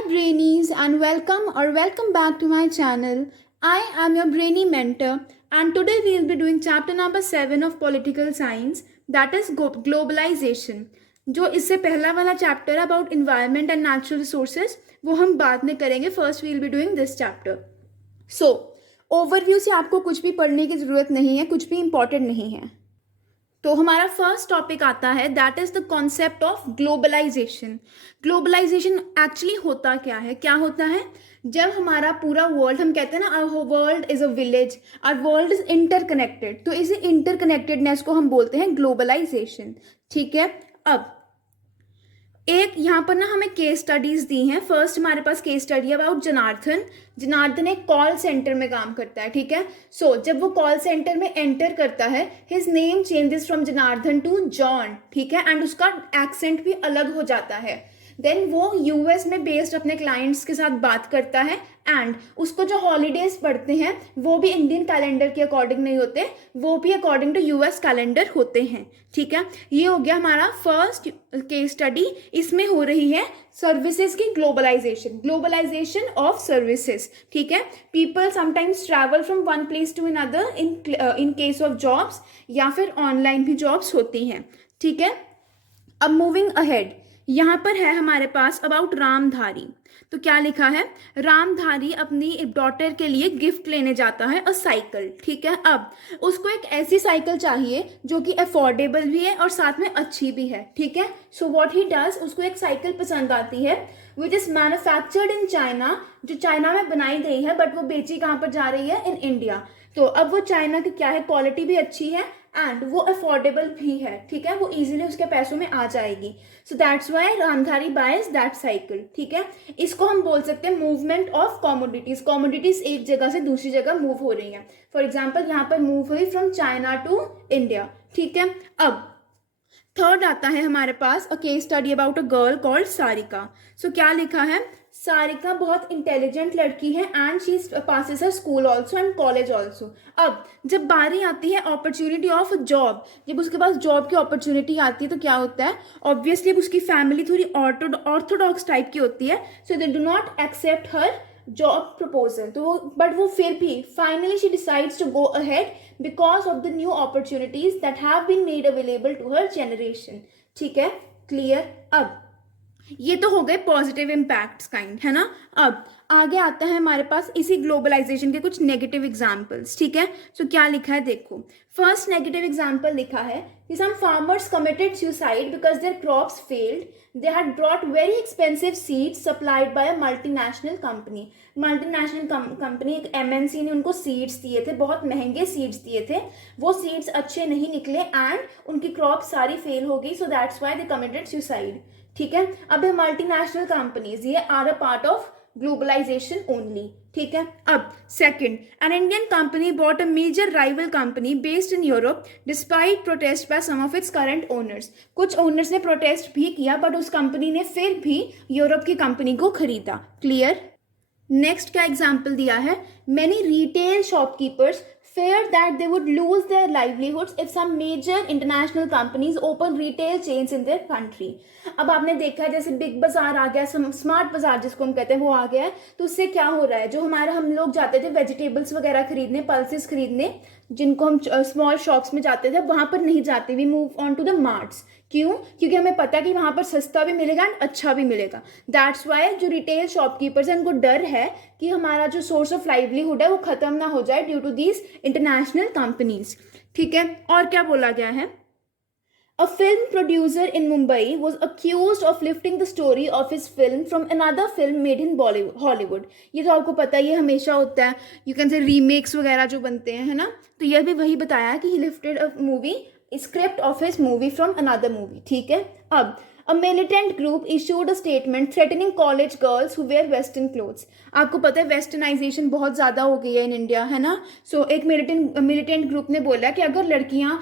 Hi Brainies and welcome back to my channel. I am your brainy mentor and today we will be doing chapter number 7 of political science, that is globalization. जो इससे पहला वाला chapter है about environment and natural resources वो हम बाद में करेंगे. First we will be doing this chapter. So overview से आपको कुछ भी पढ़ने की ज़रूरत नहीं है, कुछ भी इंपॉर्टेंट नहीं है. तो हमारा फर्स्ट टॉपिक आता है that is the concept of globalisation. Globalisation actually होता क्या है, क्या होता है? जब हमारा पूरा वर्ल्ड, हम कहते हैं ना our world is a village, our world is interconnected, तो इसी इंटरकनेक्टेडनेस को हम बोलते हैं ग्लोबलाइजेशन. ठीक है. अब एक यहाँ पर ना हमें केस स्टडीज दी हैं. फर्स्ट हमारे पास case study about Janardan. Janardan एक कॉल सेंटर में काम करता है. ठीक है. सो जब वो कॉल सेंटर में एंटर करता है, his name changes from Janardan to John. ठीक है. एंड उसका एक्सेंट भी अलग हो जाता है. देन वो यूएस में बेस्ड अपने क्लाइंट्स के साथ बात करता है एंड उसको जो हॉलीडेज पड़ते हैं वो भी इंडियन कैलेंडर के अकॉर्डिंग नहीं होते, वो भी अकॉर्डिंग टू यूएस कैलेंडर होते हैं. ठीक है. ये हो गया हमारा फर्स्ट केस स्टडी. इसमें हो रही है सर्विसेज की ग्लोबलाइजेशन, ग्लोबलाइजेशन ऑफ सर्विसेज. ठीक है. People sometimes travel from one place to another in case of jobs, या फिर ऑनलाइन भी जॉब्स होती हैं. ठीक है. अब मूविंग अहेड, यहाँ पर है हमारे पास अबाउट रामधारी. तो क्या लिखा है? रामधारी अपनी डॉटर के लिए गिफ्ट लेने जाता है, अ साइकिल. ठीक है. अब उसको एक ऐसी साइकिल चाहिए जो कि अफोर्डेबल भी है और साथ में अच्छी भी है. ठीक है. सो व्हाट ही डज, उसको एक साइकिल पसंद आती है which is manufactured in China, जो चाइना में बनाई गई है, बट वो बेची कहाँ पर जा रही है? In India. तो अब वो चाइना की क्या है, क्वालिटी भी अच्छी है एंड वो अफोर्डेबल भी है. ठीक है. वो इजीली उसके पैसों में आ जाएगी. So that's why Ramdhari buys that cycle. ठीक है. इसको हम बोल सकते हैं मूवमेंट ऑफ कॉमोडिटीज. कॉमोडिटीज एक जगह से दूसरी जगह मूव हो रही हैं. फॉर एग्जाम्पल यहाँ पर मूव हुई फ्रॉम चाइना टू इंडिया. ठीक है. अब थर्ड आता है हमारे पास a case study about a girl called Sarika. So क्या लिखा है? सारिका बहुत इंटेलिजेंट लड़की है and she passes her school also and college also. अब जब बारी आती है अपॉर्चुनिटी ऑफ जॉब, जब उसके पास जॉब की अपॉर्चुनिटी आती है तो क्या होता है? ऑब्वियसली उसकी फैमिली थोड़ी ऑर्थोडॉक्स टाइप की होती है, so they do not accept her job proposal. तो बट वो फिर भी finally she decides to go ahead because of the new opportunities that have been made available to her generation. ठीक है. क्लियर. अब ये तो हो गए पॉजिटिव इम्पैक्ट्स काइंड, है ना. अब आगे आता है हमारे पास इसी ग्लोबलाइजेशन के कुछ नेगेटिव एग्जाम्पल्स. ठीक है. सो क्या लिखा है देखो. फर्स्ट नेगेटिव एग्जाम्पल लिखा है कि some farmers committed suicide because their crops failed. They had brought very expensive seeds supplied by a multinational company. Multinational company, एक एमएनसी ने उनको सीड्स दिए थे, बहुत महंगे सीड्स दिए थे. वो सीड्स अच्छे नहीं निकले एंड उनकी क्रॉप सारी फेल हो गई. So that's why they committed suicide. ठीक है. अब मल्टीनेशनल कंपनीज ये are a part of globalisation only. ठीक है. अब second, an Indian company bought a major rival company based in Europe despite protest by some of its current owners. कुछ owners ने protest भी किया बट उस company ने फिर भी यूरोप की कंपनी को खरीदा. क्लियर. नेक्स्ट क्या एग्जाम्पल दिया है? Many retail shopkeepers feared that they would lose their livelihoods if some major international companies open retail chains in their country. अब आपने देखा है जैसे बिग बाजार आ गया, स्मार्ट बाजार जिसको हम कहते हैं वो आ गया है, तो उससे क्या हो रहा है, जो हम लोग जाते थे वेजिटेबल्स वगैरह खरीदने, पल्सेस खरीदने, जिनको हम स्मॉल शॉप्स में जाते थे, वहां पर नहीं जाते. We move on to the marts. क्यों? क्योंकि हमें पता है कि वहां पर सस्ता भी मिलेगा एंड अच्छा भी मिलेगा. दैट्स वाई जो रिटेल शॉपकीपर्स हैं उनको डर है कि हमारा जो सोर्स ऑफ लाइवलीहुड है वो खत्म ना हो जाए due to these international companies. ठीक है. और क्या बोला गया है? A film producer in Mumbai was accused of lifting the story of his film from another film made in Hollywood. ये तो आपको पता है, ये हमेशा होता है. You can say remakes वगैरह जो बनते हैं, है ना. तो यह भी वही बताया कि he lifted a movie script of his movie from another movie. ठीक है. अब A militant group issued a statement threatening college girls who wear western clothes. आपको पता है वेस्टर्नाइजेशन बहुत ज़्यादा हो गई है इन इंडिया, है ना. सो एक मिलिटेंट ग्रुप ने बोला कि अगर लड़कियां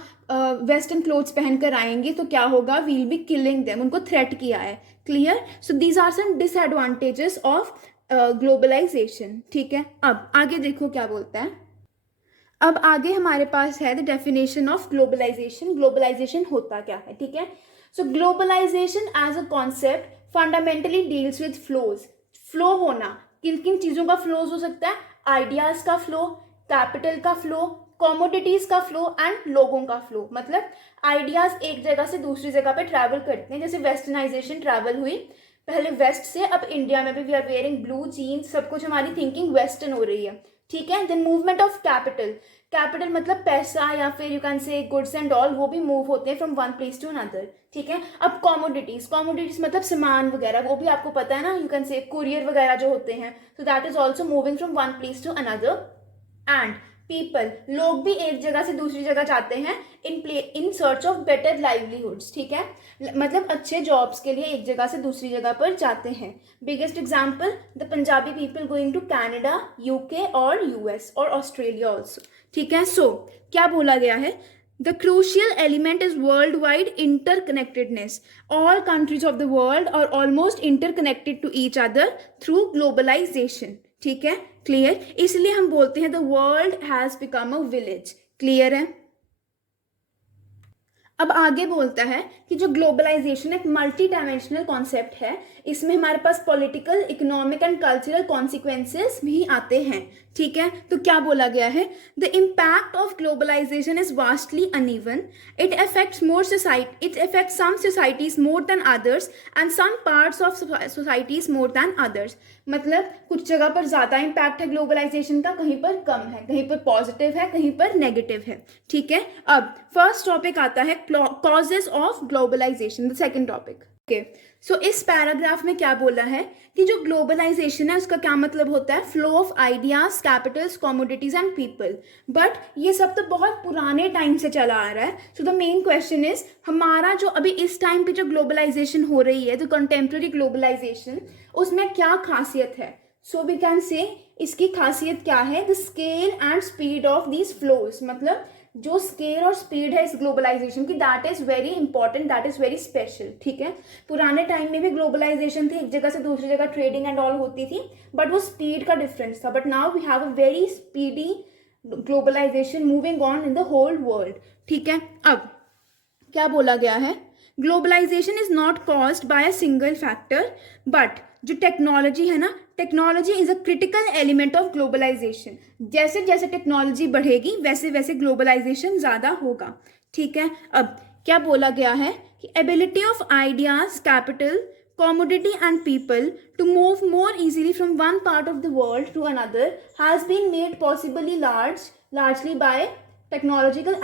वेस्टर्न क्लोथ्स पहनकर आएंगी तो क्या होगा, वील बी किलिंग देम. उनको थ्रेट किया है. Clear. So these are some disadvantages of globalisation. ठीक है. अब आगे देखो क्या बोलता है. अब आगे हमारे पास है the definition of globalisation. Globalisation होता क्या है. ठीक है. So globalization as a concept fundamentally deals with flows. Flow होना, किन किन चीज़ों का फ्लो हो सकता है? आइडियाज़ का फ्लो, कैपिटल का फ्लो, कॉमोडिटीज़ का फ्लो एंड लोगों का फ्लो। मतलब आइडियाज़ एक जगह से दूसरी जगह पे ट्रैवल करते हैं, जैसे वेस्टर्नाइजेशन ट्रैवल हुई पहले वेस्ट से, अब इंडिया में भी we are wearing blue jeans, सब कुछ हमारी थिंकिंग वेस्टर्न हो रही है, ठीक है। Then movement of capital, capital मतलब पैसा या फिर you can say goods and all, वो भी मूव होते हैं from one place to another, ठीक है। अब कॉमोडिटीज, कॉमोडिटीज मतलब सामान वगैरह, वो भी आपको पता है ना, यू कैन से कुरियर वगैरह जो होते हैं, so that is also moving from one place to another. And people, लोग भी एक जगह से दूसरी जगह जाते हैं in search of better livelihoods, ठीक है, मतलब अच्छे जॉब्स के लिए एक जगह से दूसरी जगह पर जाते हैं। Biggest example, the Punjabi people going to Canada, UK और यूएस और ऑस्ट्रेलिया ऑल्सो, ठीक है। सो क्या बोला गया है? The crucial element is worldwide interconnectedness. All countries of the world are almost interconnected to each other through globalization. ठीक है, क्लियर? इसलिए हम बोलते हैं the world has become a village. Clear है? अब आगे बोलता है कि जो ग्लोबलाइजेशन एक मल्टी डायमेंशनल कॉन्सेप्ट है, इसमें हमारे पास political, economic and cultural consequences भी आते हैं, ठीक है। तो क्या बोला गया है? The impact of globalisation is vastly uneven, it affects some societies more than others and some parts of societies more than others. मतलब कुछ जगह पर ज़्यादा इम्पैक्ट है ग्लोबलाइजेशन का, कहीं पर कम है, कहीं पर पॉजिटिव है, कहीं पर नेगेटिव है, ठीक है। अब फर्स्ट टॉपिक आता है causes of globalisation, the second topic, okay. So इस पैराग्राफ में क्या बोला है कि जो ग्लोबलाइजेशन है उसका क्या मतलब होता है? Flow of ideas, Capitals, commodities and people. But ये सब तो बहुत पुराने टाइम से चला आ रहा है। So the main question is, हमारा जो अभी इस टाइम पे जो ग्लोबलाइजेशन हो रही है, द कंटेम्प्रेरी ग्लोबलाइजेशन, उसमें क्या खासियत है? सो वी कैन से इसकी खासियत क्या है? The scale and speed of these flows, मतलब जो स्केल और स्पीड है इस ग्लोबलाइजेशन की, that is very important, that is very special, ठीक है। पुराने टाइम में भी ग्लोबलाइजेशन थी, एक जगह से दूसरी जगह ट्रेडिंग एंड ऑल होती थी, बट वो स्पीड का डिफरेंस था। But now we have a very speedy globalisation moving on in the whole world, ठीक है। अब क्या बोला गया है? Globalisation is not caused by a single factor, but जो टेक्नोलॉजी है ना, technology is a critical element of globalisation. जैसे जैसे टेक्नोलॉजी बढ़ेगी वैसे वैसे ग्लोबलाइजेशन ज़्यादा होगा, ठीक है। अब क्या बोला गया है कि ability of ideas, capital, commodity and people to move more easily from one part of the world to another has been made possibly largely by technological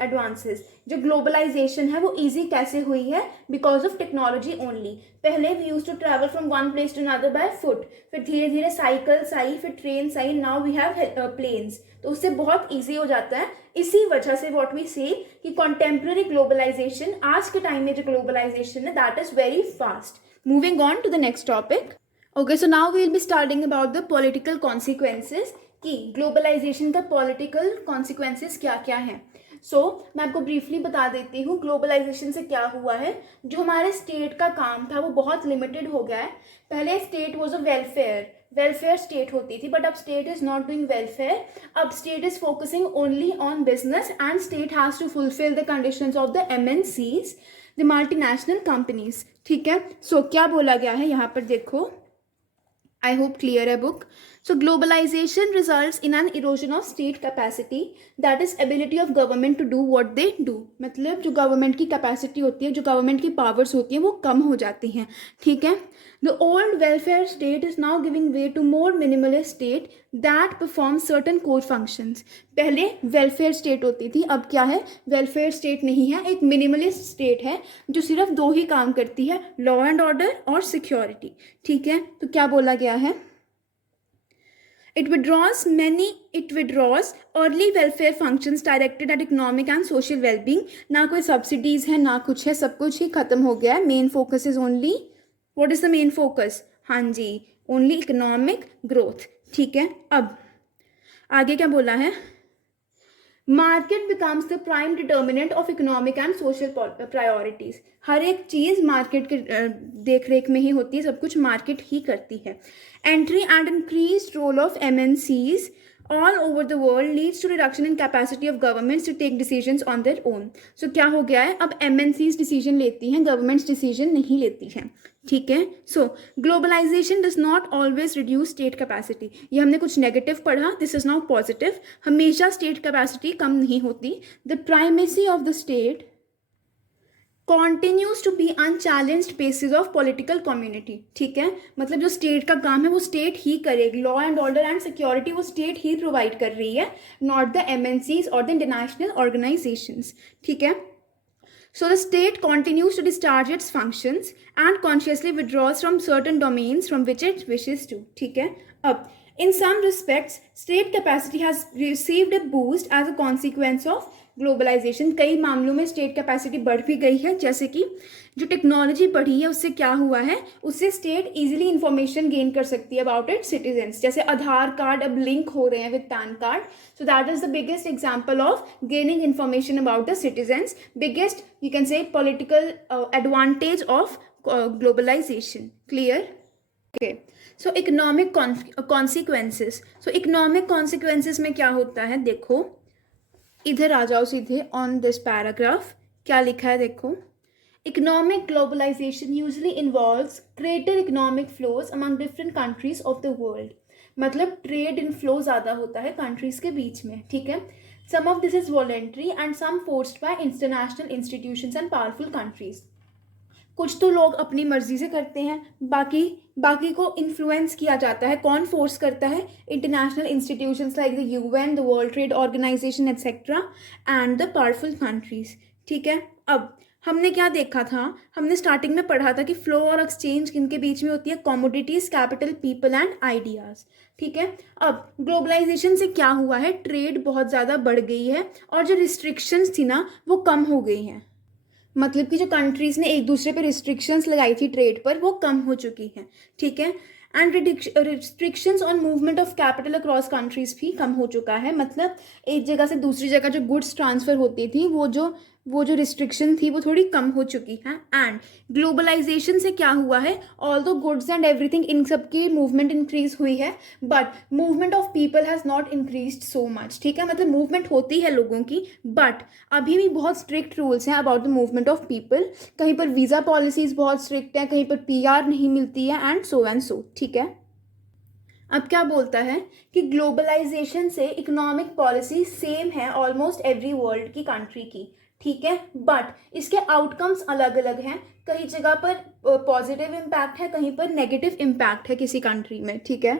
advances. जो ग्लोबलाइजेशन है वो इजी कैसे हुई है? Because of technology only. पहले we use to travel from one place to another by foot, फिर धीरे धीरे साइकिल्स आई, फिर ट्रेन्स आई, नाउ वी हैव प्लेन्स, तो उससे बहुत ईजी हो जाता है। इसी वजह से व्हाट वी से कि कॉन्टेम्प्रेरी ग्लोबलाइजेशन, आज के टाइम में जो ग्लोबलाइजेशन है, that is very fast. Moving on to the next topic, okay. So now we will be starting about the political consequences, कि ग्लोबलाइजेशन का पॉलिटिकल कॉन्सिक्वेंसेस क्या क्या हैं। सो मैं आपको ब्रीफली बता देती हूँ ग्लोबलाइजेशन से क्या हुआ है। जो हमारे स्टेट का काम था वो बहुत लिमिटेड हो गया है। पहले state was a welfare state होती थी, बट अब state is not doing welfare. अब state is focusing only on business and state has to fulfil the conditions of the MNCs, the multinational companies, ठीक है। सो क्या बोला गया है यहाँ पर देखो, आई होप क्लियर है book. So globalization results in an erosion of state capacity, that is ability of government to do what they do। मतलब जो गवर्नमेंट की कैपेसिटी होती है, जो गवर्नमेंट की पावर्स होती हैं, वो कम हो जाती हैं, ठीक है। The old welfare state is now giving way to more minimalist state that performs certain core functions। पहले वेलफेयर स्टेट होती थी, अब क्या है? वेलफेयर स्टेट नहीं है, एक मिनिमलिस्ट स्टेट है जो सिर्फ दो ही काम करती है, लॉ एंड ऑर्डर और सिक्योरिटी, ठीक है। तो क्या बोला गया है? It withdraws early welfare functions directed at economic and social well-being। ना कोई सब्सिडीज है ना कुछ है, सब कुछ ही खत्म हो गया है। Main focus is only, what is the main focus? हाँ जी, ओनली इकोनॉमिक ग्रोथ, ठीक है। अब आगे क्या बोला है? Market becomes the prime determinant of economic and social priorities. हर एक चीज़ मार्केट के देख रेख में ही होती है, सब कुछ मार्केट ही करती है। Entry and increase role of MNCs all over the world leads to reduction in capacity of governments to take decisions on their own. So क्या हो गया है, अब MNCs डिसीजन लेती हैं, गवर्नमेंट्स डिसीजन नहीं लेती हैं. ठीक है. So globalisation does not always reduce state capacity. ये हमने कुछ नेगेटिव पढ़ा, दिस इज नाउ पॉजिटिव. हमेशा स्टेट कैपेसिटी कम नहीं होती. The primacy of the state continues to be unchallenged basis of political community. ठीक है, मतलब जो स्टेट का काम है वो स्टेट ही करेगी. Law and order and security वो स्टेट ही प्रोवाइड कर रही है, नॉट द MNCs और द इंटरनेशनल ऑर्गेनाइजेशंस. ठीक है. So the state continues to discharge its functions and consciously withdraws from certain domains from which it wishes to. ठीक है. अब in some respects, state capacity has received a boost as a consequence of globalisation. कई मामलों में state capacity बढ़ भी गई है, जैसे कि जो टेक्नोलॉजी बढ़ी है उससे क्या हुआ है, उससे स्टेट इजीली इंफॉर्मेशन गेन कर सकती है अबाउट इट्स सिटीजन्स. जैसे आधार कार्ड अब लिंक हो रहे हैं with PAN card. So that is the biggest example of gaining information about the citizens. Biggest you can say political advantage of globalisation. Clear. Okay. So economic consequences. So economic consequences में क्या होता है, देखो इधर आ जाओ सीधे on this paragraph. क्या लिखा है देखो. Economic globalisation usually involves greater economic flows among different countries of the world. मतलब ट्रेड इन फ्लो ज़्यादा होता है कंट्रीज के बीच में. ठीक है. Some of this is voluntary and some forced by international institutions and powerful countries. कुछ तो लोग अपनी मर्जी से करते हैं, बाकी को इन्फ्लुएंस किया जाता है. कौन फोर्स करता है? International institutions like the UN, the world trade organisation etcetera and the powerful countries. ठीक है. अब हमने क्या देखा था, हमने स्टार्टिंग में पढ़ा था कि फ्लो और एक्सचेंज किनके बीच में होती है, commodities, capital, people and ideas. ठीक है. अब ग्लोबलाइजेशन से क्या हुआ है, ट्रेड बहुत ज़्यादा बढ़ गई है और जो रिस्ट्रिक्शंस थी ना वो कम हो गई हैं. मतलब कि जो कंट्रीज़ ने एक दूसरे पे रिस्ट्रिक्शंस लगाई थी ट्रेड पर वो कम हो चुकी हैं. ठीक है. And restrictions on movement of capital across countries भी कम हो चुका है. मतलब एक जगह से दूसरी जगह जो गुड्स ट्रांसफ़र होती थी वो जो रिस्ट्रिक्शन थी वो थोड़ी कम हो चुकी है. एंड ग्लोबलाइजेशन से क्या हुआ है, ऑल दो गुड्स एंड एवरीथिंग इन सब की मूवमेंट इंक्रीज हुई है, but movement of people has not increase so much. ठीक है. मतलब मूवमेंट होती है लोगों की, बट अभी भी बहुत स्ट्रिक्ट रूल्स हैं about the movement of people. कहीं पर वीज़ा पॉलिसीज़ बहुत स्ट्रिक्ट हैं, कहीं पर PR नहीं मिलती है एंड सो. ठीक है. अब क्या बोलता है कि ग्लोबलाइजेशन से इकोनॉमिक पॉलिसी सेम है ऑलमोस्ट एवरी वर्ल्ड की कंट्री की. ठीक है. बट इसके आउटकम्स अलग अलग हैं. कई जगह पर पॉजिटिव इम्पैक्ट है, कहीं पर नेगेटिव इम्पैक्ट है किसी कंट्री में. ठीक है.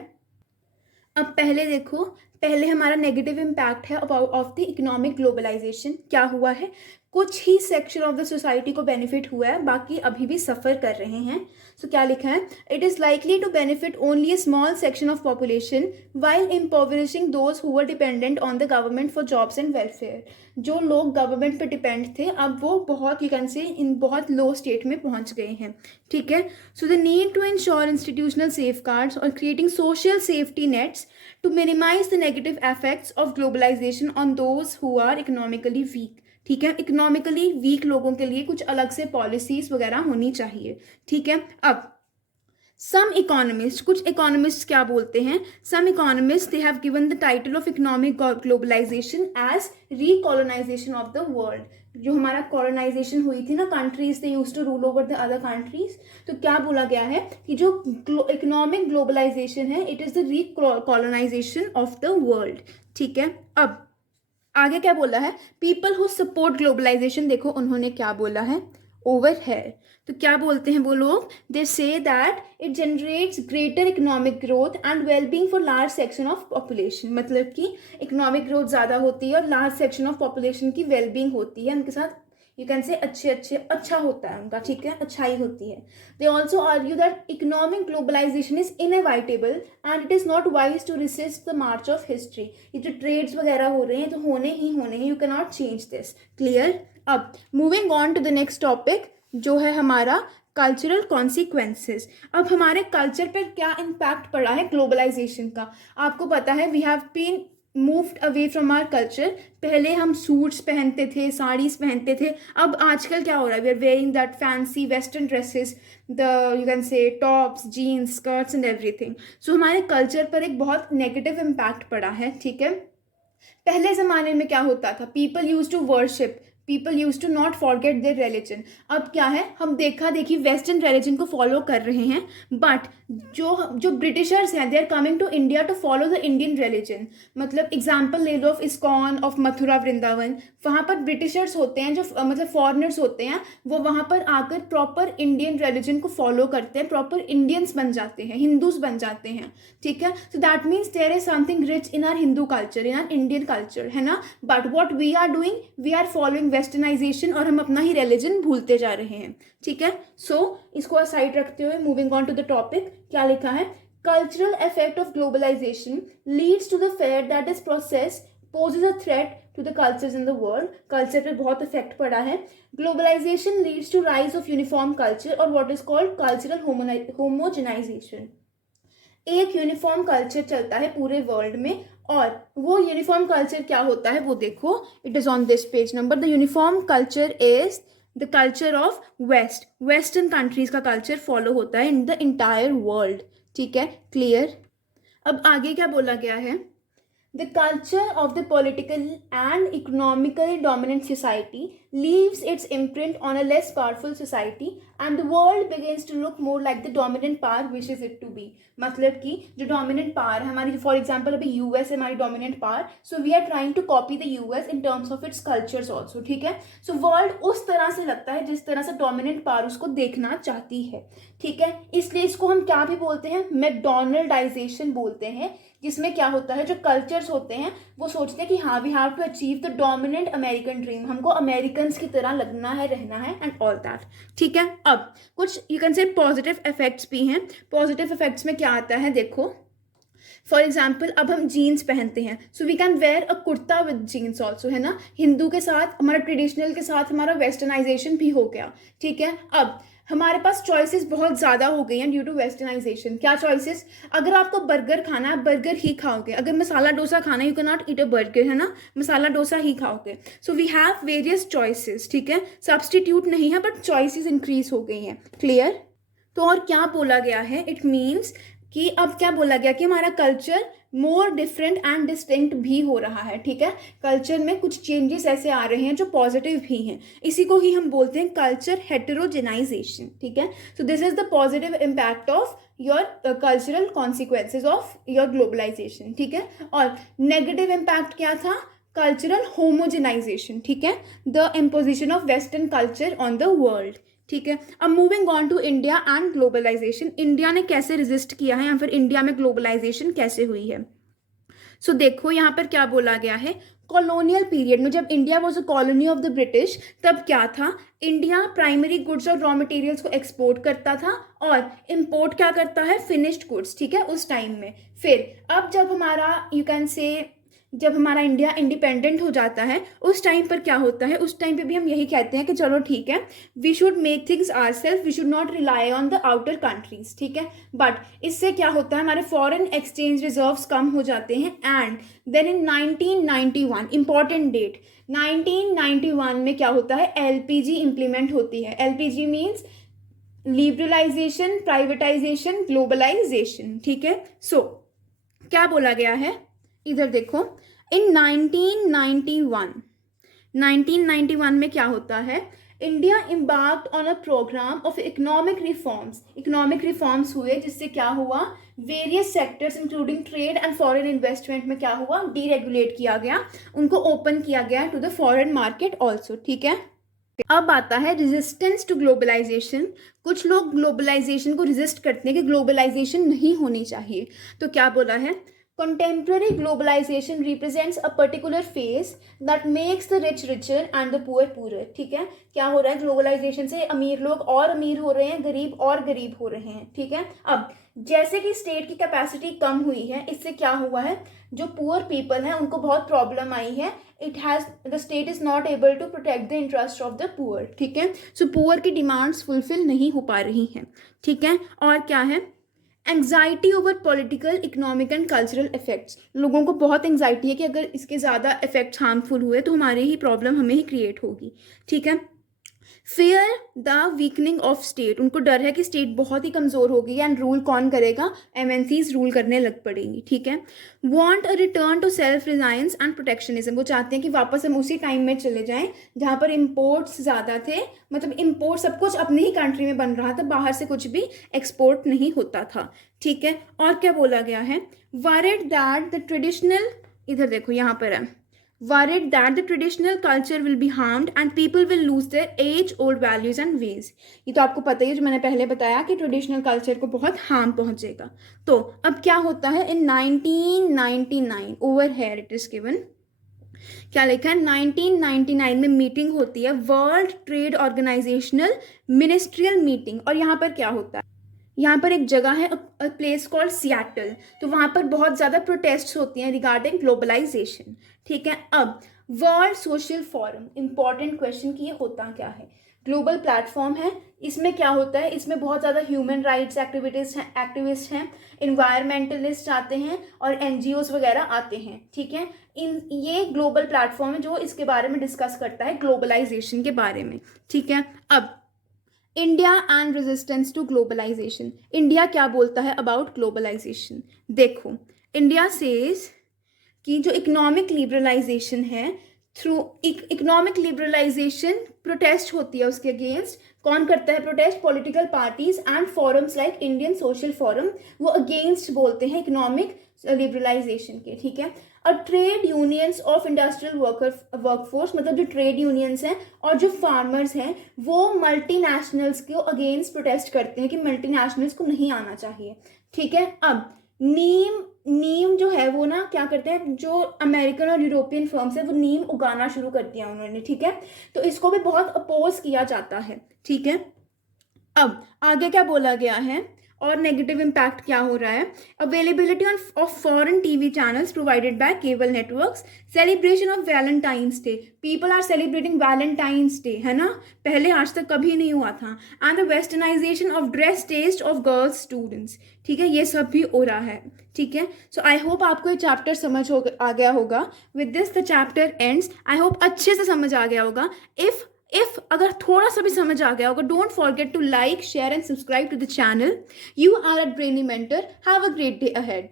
अब पहले देखो, पहले हमारा नेगेटिव इम्पैक्ट है ऑफ द इकोनॉमिक ग्लोबलाइजेशन. क्या हुआ है, कुछ ही सेक्शन ऑफ द सोसाइटी को बेनिफिट हुआ है, बाकी अभी भी सफ़र कर रहे हैं. सो क्या लिखा है, it is likely to benefit only a small section of population while impoverishing those who were dependent on the government for jobs and welfare. जो लोग गवर्नमेंट पे डिपेंड थे अब वो बहुत यू कैन से इन बहुत लो स्टेट में पहुंच गए हैं. ठीक है. So the need to ensure institutional safeguards और creating social safety nets to minimize the negative effects of globalization on those who are economically weak. ठीक है. इकोनॉमिकली वीक लोगों के लिए कुछ अलग से पॉलिसीज वगैरह होनी चाहिए. ठीक है. अब सम इकोनॉमिस्ट, कुछ इकोनॉमिस्ट क्या बोलते हैं, some economist they have given the title of economic globalisation as recolonisation of the world. जो हमारा कॉलोनाइजेशन हुई थी ना, countries they used to rule over the other countries, तो क्या बोला गया है कि जो इकोनॉमिक ग्लोबलाइजेशन है it is the recolonisation of the world. ठीक है. अब आगे क्या बोला है, पीपल हु सपोर्ट ग्लोबलाइजेशन, देखो उन्होंने क्या बोला है ओवर है. तो क्या बोलते हैं वो लोग, they say that it generates greater economic growth and wellbeing for large section of population. मतलब कि इकोनॉमिक ग्रोथ ज़्यादा होती है और लार्ज सेक्शन ऑफ पॉपुलेशन की वेलबींग होती है, उनके साथ यू कैन से अच्छा होता है उनका. ठीक है. अच्छाई होती है. They also argue that economic globalisation is inevitable and it is not wise to resist the march of history. ये जो ट्रेड्स वगैरह हो रहे हैं तो होने ही हैं, you can not change this. Clear. अब moving on to the next topic जो है हमारा कल्चरल कॉन्सिक्वेंसेस. अब हमारे कल्चर पर क्या इम्पैक्ट पड़ा है ग्लोबलाइजेशन का, आपको पता है we have been moved away from our culture. पहले हम सूट्स पहनते थे, साड़ीज पहनते थे, अब आजकल क्या हो रहा है, we are wearing that fancy western dresses, the you can say tops, jeans, skirts and everything. So हमारे कल्चर पर एक बहुत नेगेटिव इम्पैक्ट पड़ा है, ठीक है। पहले ज़माने में क्या होता था, people use to worship, people use to not forget their religion. अब क्या है, हम देखा देखी वेस्टर्न रिलीजन को फॉलो कर रहे हैं, बट जो जो ब्रिटिशर्स हैं they are coming to India to follow the Indian religion. मतलब एग्जाम्पल ले लो ऑफ इस्कॉन, ऑफ मथुरा वृंदावन। वहाँ पर ब्रिटिशर्स होते हैं जो मतलब फॉरनर्स होते हैं, वो वहाँ पर आकर प्रॉपर इंडियन रिलीजन को फॉलो करते हैं, प्रॉपर इंडियंस बन जाते हैं, हिंदूज बन जाते हैं, ठीक है। So that means there is something rich in our Hindu culture, in our Indian culture, है ना। But what we are doing, we are following westernisation, और हम अपना ही रिलीजन भूलते जा रहे हैं, ठीक है। सो इसको साइड रखते हुए moving on to the topic, क्या लिखा है, cultural effect of globalisation leads to the fact that this process poses a threat to the cultures in the world। Culture पे बहुत इफेक्ट पड़ा है। Globalisation leads to rise of uniform culture और what is called cultural homogenisation. एक uniform culture चलता है पूरे world में, और वो यूनिफॉर्म कल्चर क्या होता है वो देखो, it is on this page number. The uniform culture is the culture of west, western countries का कल्चर फॉलो होता है इन द इंटायर वर्ल्ड, ठीक है, क्लियर। अब आगे क्या बोला गया है, the culture of the political and economically dominant society leaves its imprint on a less powerful society and the world begins to look more like the dominant power wishes it to be। मतलब कि जो dominant power है हमारी, for example अभी US है हमारी dominant power, so we are trying to copy the US in terms of its cultures also, ठीक है। so world उस तरह से लगता है जिस तरह से dominant power उसको देखना चाहती है, ठीक है। इसलिए इसको हम क्या भी बोलते हैं, मैकडोनल्डाइजेशन बोलते हैं, जिसमें क्या होता है, जो कल्चर्स होते हैं वो सोचते हैं कि हाँ we have to achieve the dominant American dream, हमको अमेरिकन की तरह लगना है, रहना है एंड ऑल दैट, ठीक है। अब कुछ यू कैन से पॉजिटिव इफेक्ट्स भी हैं। पॉजिटिव इफेक्ट्स में क्या आता है देखो, फॉर एग्जाम्पल अब हम जीन्स पहनते हैं, so we can wear a kurta with jeans also, है ना। हिंदू के साथ हमारा ट्रेडिशनल के साथ हमारा वेस्टर्नाइजेशन भी हो गया, ठीक है। अब हमारे पास चॉइसेस बहुत ज़्यादा हो गई हैं ड्यू टू वेस्टर्नाइजेशन। क्या चॉइसेस, अगर आपको बर्गर खाना है बर्गर ही खाओगे, अगर मसाला डोसा खाना है you can not eat a burger, है ना, मसाला डोसा ही खाओगे। So we have various choices, ठीक है, सब्सटीट्यूट नहीं है बट चॉइसेस इंक्रीज हो गई हैं, क्लियर। तो और क्या बोला गया है, इट मीन्स कि अब क्या बोला गया कि हमारा culture more different and distinct भी हो रहा है, ठीक है। कल्चर में कुछ चेंजेस ऐसे आ रहे हैं जो पॉजिटिव भी हैं, इसी को ही हम बोलते हैं कल्चर हेटेरोजेनाइजेशन, ठीक है। So this is the positive impact of your cultural consequences of your globalisation, ठीक है। और नेगेटिव इम्पैक्ट क्या था, कल्चरल होमोजेनाइजेशन, ठीक है, the imposition of western culture on the world, ठीक है। अब moving on to India and globalisation, India ने कैसे रेजिस्ट किया है या फिर इंडिया में ग्लोबलाइजेशन कैसे हुई है। सो देखो यहाँ पर क्या बोला गया है, कॉलोनियल पीरियड में जब India was a colony of the British, तब क्या था, इंडिया प्राइमरी गुड्स और रॉ मटेरियल्स को एक्सपोर्ट करता था और इम्पोर्ट क्या करता है, फिनिश्ड गुड्स, ठीक है, उस टाइम में। फिर अब जब हमारा यू कैन से जब हमारा इंडिया इंडिपेंडेंट हो जाता है उस टाइम पर क्या होता है, उस टाइम पे भी हम यही कहते हैं कि चलो ठीक है, we should make things ourself, we should not rely on the outer countries, ठीक है। बट इससे क्या होता है, हमारे फॉरेन एक्सचेंज रिजर्व्स कम हो जाते हैं। And then in 1991, important date, 1991 में क्या होता है, एलपीजी इंप्लीमेंट होती है। LPG means liberalisation, privatisation, globalisation, ठीक है। सो क्या बोला गया है, इधर देखो, इन 1991 में क्या होता है, India embarked on a programme of economic reforms. Economic reforms हुए जिससे क्या हुआ, various sectors including trade and foreign investment में क्या हुआ, डीरेगुलेट किया गया, उनको ओपन किया गया to the foreign market also, ठीक है। अब आता है रेजिस्टेंस टू ग्लोबलाइजेशन। कुछ लोग ग्लोबलाइजेशन को रेजिस्ट करते हैं कि ग्लोबलाइजेशन नहीं होनी चाहिए। तो क्या बोला है, contemporary globalization represents a particular phase that makes the rich richer and the poor poorer, ठीक है। क्या हो रहा है, ग्लोबलाइजेशन से अमीर लोग और अमीर हो रहे हैं, गरीब और गरीब हो रहे हैं, ठीक है। अब जैसे कि स्टेट की कैपेसिटी कम हुई है, इससे क्या हुआ है, जो पुअर पीपल हैं उनको बहुत प्रॉब्लम आई है, it has the state is not able to protect the interest of the poor, ठीक है। सो पुअर की डिमांड्स फुलफिल नहीं हो पा रही हैं, ठीक है। और क्या है, anxiety over political, economic and cultural effects, लोगों को बहुत एंग्जाइटी है कि अगर इसके ज़्यादा इफेक्ट्स हार्मफुल हुए तो हमारी ही प्रॉब्लम हमें ही क्रिएट होगी, ठीक है। Fair the weakening of state, उनको डर है कि स्टेट बहुत ही कमज़ोर होगी एंड रूल कौन करेगा, एमएनसीज रूल करने लग पड़ेंगी, ठीक है। Want a return to self reliance and protectionism, वो चाहते हैं कि वापस हम उसी टाइम में चले जाएं जहाँ पर इम्पोर्ट्स ज़्यादा थे, मतलब इम्पोर्ट सब कुछ अपनी ही कंट्री में बन रहा था, बाहर से कुछ भी एक्सपोर्ट नहीं होता था, ठीक है। और क्या बोला गया है, वरिड दैट द ट्रेडिशनल, इधर देखो यहाँ पर है, worried that the traditional culture will be harmed and people will lose their age old values and ways। ये तो आपको पता ही है, जो मैंने पहले बताया कि ट्रेडिशनल कल्चर को बहुत हार्म पहुंचेगा। तो अब क्या होता है, in 1999 over here it is given, क्या लिखा है, 1999 में मीटिंग होती है, world trade organisational ministerial meeting. और यहाँ पर क्या होता है, यहाँ पर एक जगह है, प्लेस कॉल्ड सियाटल, तो वहाँ पर बहुत ज़्यादा प्रोटेस्ट होती हैं रिगार्डिंग ग्लोबलाइजेशन, ठीक है। अब world social forum, important question कि ये होता क्या है, ग्लोबल प्लेटफॉर्म है, इसमें क्या होता है, इसमें बहुत ज़्यादा ह्यूमन राइट्स एक्टिविस्ट हैं, इन्वायरमेंटलिस्ट आते हैं और एनजीओज वगैरह आते हैं, ठीक है। ये ग्लोबल प्लेटफॉर्म है जो इसके बारे में डिस्कस करता है, ग्लोबलाइजेशन के बारे में, ठीक है। अब India and resistance to globalisation, India क्या बोलता है अबाउट ग्लोबलाइजेशन, देखो इंडिया सेज कि जो इकोनॉमिक लिबरलाइजेशन है, थ्रू इकोनॉमिक लिबरलाइजेशन प्रोटेस्ट होती है उसके अगेंस्ट, कौन करता है protest, political parties and forums like Indian social forum, वो अगेंस्ट बोलते हैं इकोनॉमिक लिबरलाइजेशन के, ठीक है। और trade unions of industrial workforce, मतलब जो ट्रेड यूनियंस हैं और जो फार्मर्स हैं वो मल्टीनेशनल्स को अगेंस्ट प्रोटेस्ट करते हैं कि मल्टीनेशनल्स को नहीं आना चाहिए, ठीक है। अब नीम जो है वो ना क्या करते हैं, जो अमेरिकन और यूरोपियन फर्म्स है वो नीम उगाना शुरू कर दिया उन्होंने, ठीक है। तो इसको भी बहुत अपोज किया जाता है, ठीक है। अब आगे क्या बोला गया है और नेगेटिव इम्पैक्ट क्या हो रहा है, availability of foreign TV channels provided by cable networks, celebration of Valentine's Day, people are celebrating Valentine's Day, है ना, पहले आज तक कभी नहीं हुआ था, and the westernisation of dress taste of girls students, ठीक है, ये सब भी हो रहा है, ठीक है। सो आई होप आपको ये चैप्टर समझ आ गया होगा। With this the chapter ends, I hope अच्छे से समझ आ गया होगा। इफ अगर थोड़ा सा भी समझ आ गया होगा, don't forget to like share and subscribe to the channel. You are a brainy mentor, have a great day ahead.